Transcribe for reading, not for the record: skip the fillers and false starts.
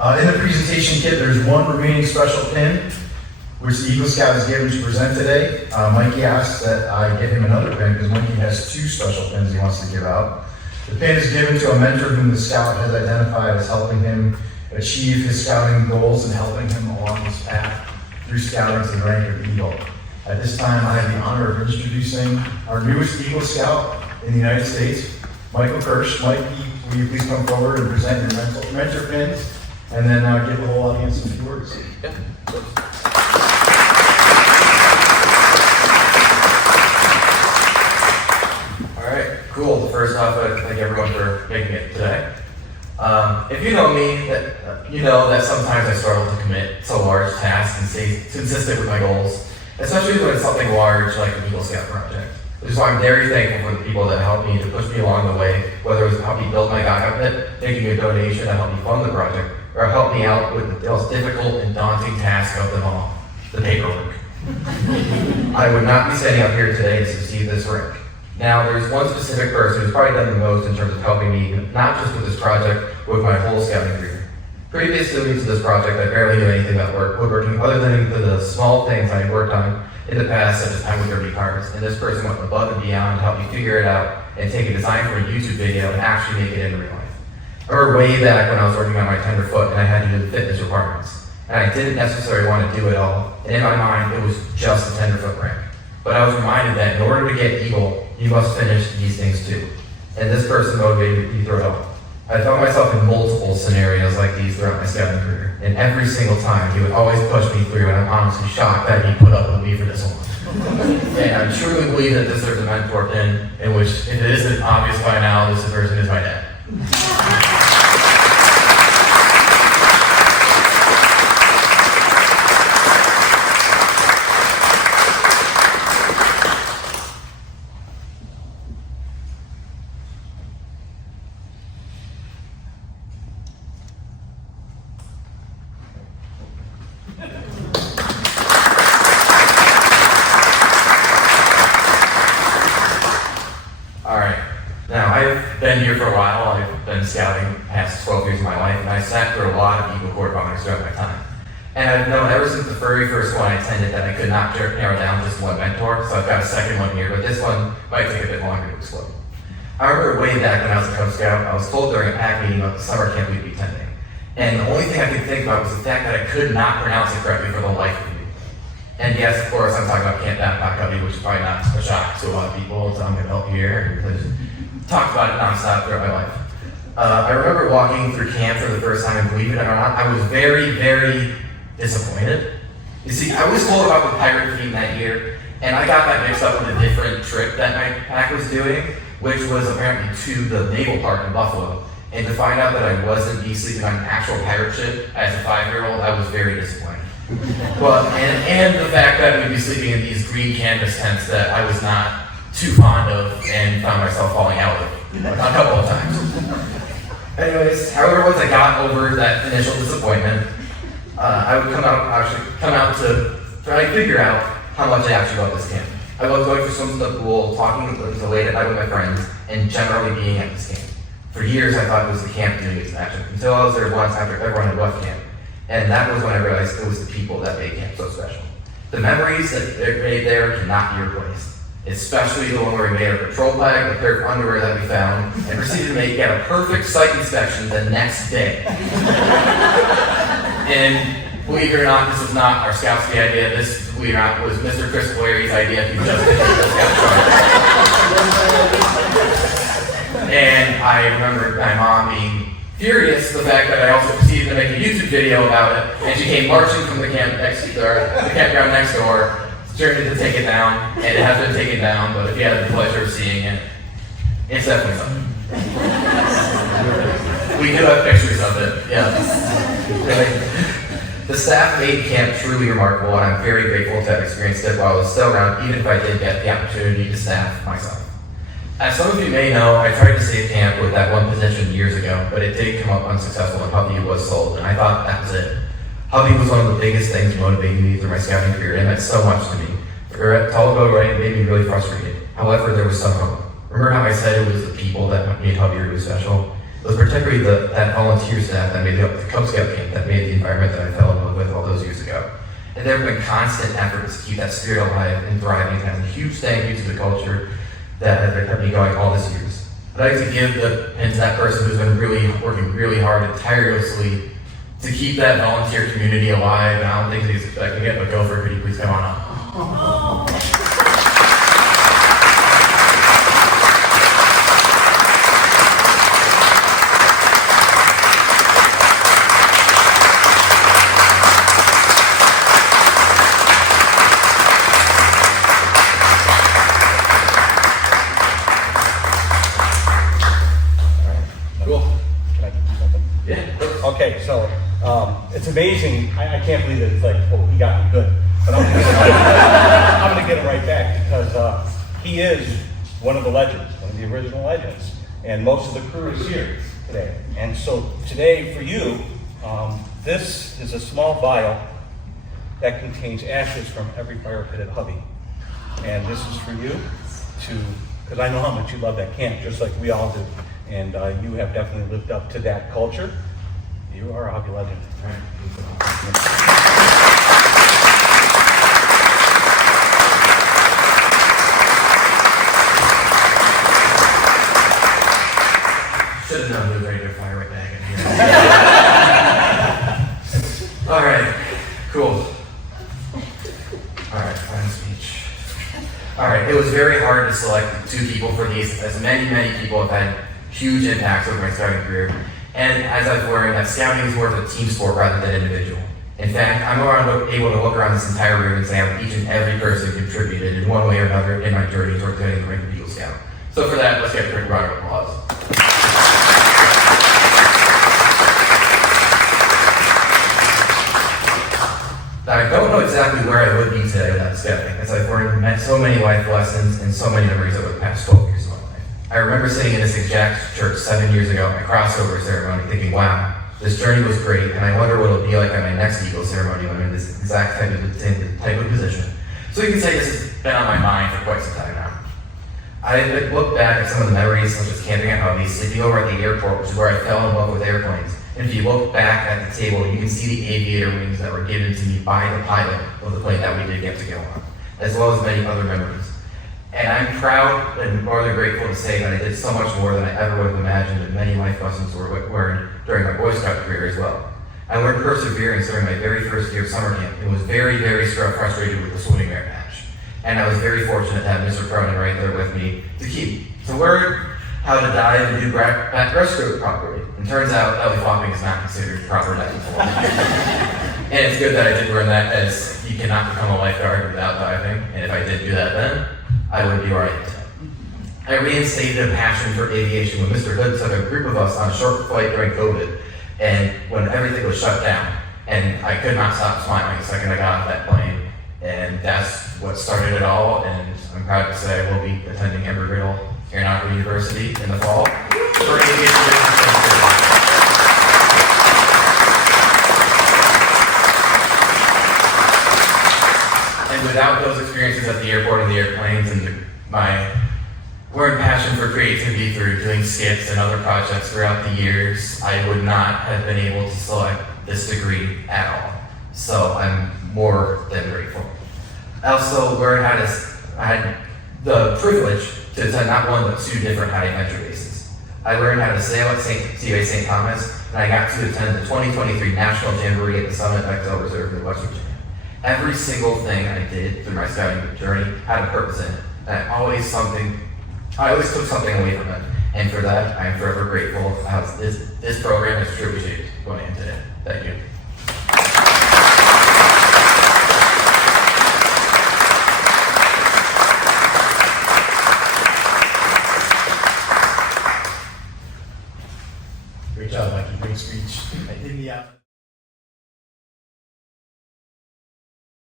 In the presentation kit, there's one remaining special pin, which the Eagle Scout is given to present today. Mikey asked that I get him another pin because Mikey has 2 special pins he wants to give out. The pin is given to a mentor whom the Scout has identified as helping him achieve his scouting goals and helping him along his path through scouting to the rank of Eagle. At this time, I have the honor of introducing our newest Eagle Scout in the United States, Michael Kirsch. Mikey, will you please come forward and present your mentor pins, and then give the whole audience a few words. Yeah. Alright, cool. First off, I'd like to thank everyone for making it today. If you know me, you know that sometimes I struggle to commit to large tasks and stay consistent with my goals, especially when it's something large like the Eagle Scout project. Which is why I'm very thankful for the people that helped me to push me along the way, whether it was to help me build my guide outfit, making a donation to help me fund the project, or help me out with the most difficult and daunting task of them all, the paperwork. I would not be standing up here today to succeed this rank. Now, there's one specific person who's probably done the most in terms of helping me, not just with this project, but with my whole scouting career. Previous to this project, I barely knew anything about woodworking other than the small things I worked on in the past, such as time with derby cards, and this person went above and beyond to help me figure it out and take a design for a YouTube video and actually make it in real life. I remember way back when I was working on my tenderfoot and I had to do the fitness requirements. And I didn't necessarily want to do it all, and in my mind, it was just a tenderfoot rank. But I was reminded that in order to get Eagle, you must finish these things too. And this person motivated me through it all. I found myself in multiple scenarios like these throughout my scouting career, and every single time he would always push me through, and I'm honestly shocked that he put up with me for this one. And I truly believe that this is a mentor pin, in which, if it isn't obvious by now, this person is my dad. Now, I've been here for a while. I've been scouting the past 12 years of my life, and I sat through a lot of Eagle Corps honors throughout my time. And I've known ever since the very first one I attended that I could not narrow down just one mentor, so I've got a second one here, but this one might take a bit longer to explain. I remember way back when I was a Cub Scout, I was told during a pack meeting about the summer camp we'd be attending. And the only thing I could think about was the fact that I could not pronounce it correctly for the life of me. And yes, of course, I'm talking about Camp Backpack Cubby, which is probably not a shock to a lot of people, so I'm going to help you here. Talked about it nonstop throughout my life. I remember walking through camp for the first time, and believe it or not, I was very, very disappointed. You see, I was told about the pirate theme that year, and I got that mixed up with a different trip that my pack was doing, which was apparently to the Naval Park in Buffalo. And to find out that I wasn't be sleeping on an actual pirate ship as a 5-year-old, I was very disappointed. Well, and the fact that we'd be sleeping in these green canvas tents that I was not too fond of and found myself falling out of a couple of times. Anyways, however, once I got over that initial disappointment, I would come out to try to figure out how much I actually loved this camp. I loved going for swims in the pool, talking until late at night with my friends, and generally being at this camp. For years, I thought it was the camp doing its magic, until I was there once after everyone had left camp. And that was when I realized it was the people that made camp so special. The memories that they made there cannot be replaced. Especially the one where we made our patrol bag, the pair of underwear that we found, and proceeded to get a perfect site inspection the next day. And believe it or not, this was not our Scouts' idea. This, believe it or not, was Mr. Chris Blair's idea. He just did the Scouts. And I remember my mom being furious at the fact that I also proceeded to make a YouTube video about it, and she came marching from the campground next door, journey to take it down, and it has been taken down, but if you had the pleasure of seeing it, it's definitely something. We do have pictures of it, yeah. The staff made camp truly remarkable, and I'm very grateful to have experienced it while I was still around, even if I did get the opportunity to staff myself. As some of you may know, I tried to save camp with that one position years ago, but it did come up unsuccessful and Hubby was sold, and I thought that was it. Hubby was one of the biggest things motivating me through my scouting career, and meant so much to me. To all go right, it made me really frustrated. However, there was some hope. Remember how I said it was the people that made Hubby really special? It was particularly that volunteer staff that made the Cub Scout camp that made the environment that I fell in love with all those years ago. And there have been constant efforts to keep that spirit alive and thriving, and a huge thank you to the culture that has kept me going all these years. I'd like to give the pin to that person who's been working really hard and tirelessly to keep that volunteer community alive, and I don't think he's expecting it, but Gopher, could you please come on up? Okay, so it's amazing. I can't believe that it's like, oh, he got me good. But I'm going to get him right back because he is one of the legends, one of the original legends. And most of the crew is here today. And so today for you, this is a small vial that contains ashes from every fire pit at Hubby. And this is for you because I know how much you love that camp, just like we all do. And you have definitely lived up to that culture. You are a Hubby legend. Should have known we were ready to fire right back in here. All right, cool. All right, final speech. All right, it was very hard to select 2 people for these, as many people have had huge impacts over my scouting career. And as I've learned, that scouting is more of a team sport rather than individual. In fact, I'm able to look around this entire room and say how each and every person contributed in one way or another in my journey towards getting the rank of Eagle Scout. So for that, let's get a quick round of applause. Now, I don't know exactly where I would be today without scouting, as I've learned so many life lessons and so many memories over the past 12 years of my life. I remember sitting in this exact church 7 years ago at my crossover ceremony thinking, wow, this journey was great, and I wonder what it'll be like at my next Eagle ceremony when I'm in this exact type of position. So you can say this has been on my mind for quite some time now. I look back at some of the memories, such as camping at Hubby, sleeping over at the airport, which is where I fell in love with airplanes. And if you look back at the table, you can see the aviator wings that were given to me by the pilot of the plane that we did get to go on, as well as many other memories. And I'm proud and more than grateful to say that I did so much more than I ever would have imagined, and many life lessons were learned during my Boy Scout career as well. I learned perseverance during my very first year of summer camp and was very frustrated with the swimming merit match. And I was very fortunate to have Mr. Cronin right there with me to learn how to dive and do back breaststroke properly. And turns out belly flopping is not considered proper diving form. And it's good that I did learn that, as you cannot become a lifeguard without diving. And if I did do that then, I would be all right today. I reinstated a passion for aviation when Mr. Hood took a group of us on a short flight during COVID, and when everything was shut down, and I could not stop smiling the second I got off that plane. And that's what started it all, and I'm proud to say I will be attending Embry-Riddle Aeronautical University in the fall for aviation business. And without those experiences at the airport and the airplanes and my learned passion for creativity through doing skits and other projects throughout the years, I would not have been able to select this degree at all. So I'm more than grateful. I also learned I had the privilege to attend not one but 2 different Hattie Venture bases. I learned how to sail at CA St. Thomas, and I got to attend the 2023 National Jamboree at the Summit XL Reserve in West Virginia. Every single thing I did through my scouting journey had a purpose in it. And I always took something away from it. And for that, I am forever grateful how this program has truly shaped what I am today. Thank you. Great job, Mikey. Great speech.